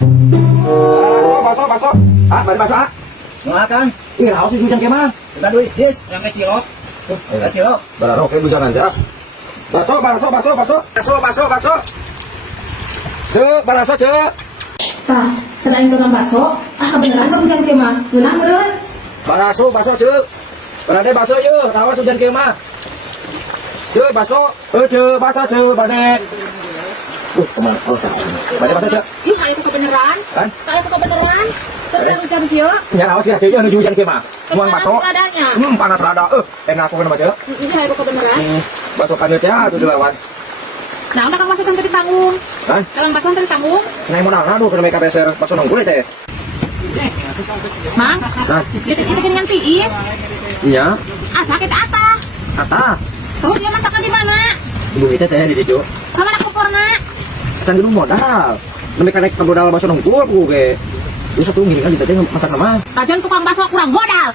Baso. Ah, bari baso ah. Mga kan, Ih, raos si Jujang kemana? kita duit, yes, yang kecil, kecil. Bararo kayak bujangan aja. Baso. Cek, baraso cek. Tah, selain dengan bakso, kebenaran kamu jangan kemah, geunang meureun. Baraso cek. Barade baso yeuh, tawas hujan kemah. Cek baso, cek baso cek barade. Kemana? Oh, barade baso cek. Ih, hayu kebenaran. Kan? Hayu kebenaran. Terus hujan kieu. Ya awas ya cek menuju hujan kemah. Buang baso. Adanya. Panas rada. Enak aku nama cek. Ini hayu kebenaran. Baso kanut ya tuh dilawan. Nah, udah kang masukkan ke tanggung. Kan? Kalau bakso tadi tanggung. Naik modal aduh kena mereka beser baso nongkul teh. Mang, Nah, kita dengan tiis. iya. Ah, sakit apa? Kata. Oh, dia masakan di mana? Ibu itu teh di ditu. Sama nak koporna. Can dulu modal. Mereka naik modal baso nongkul aku ge. Terus satu ngiring aja teh masak nama. Kajian tukang bakso kurang modal.